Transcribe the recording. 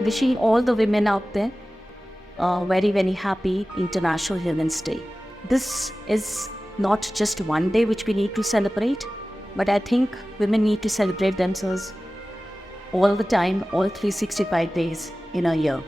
wishing all the women out there very, very happy International Women's Day. This is not just one day which we need to celebrate, but I think women need to celebrate themselves all the time, all 365 days in a year.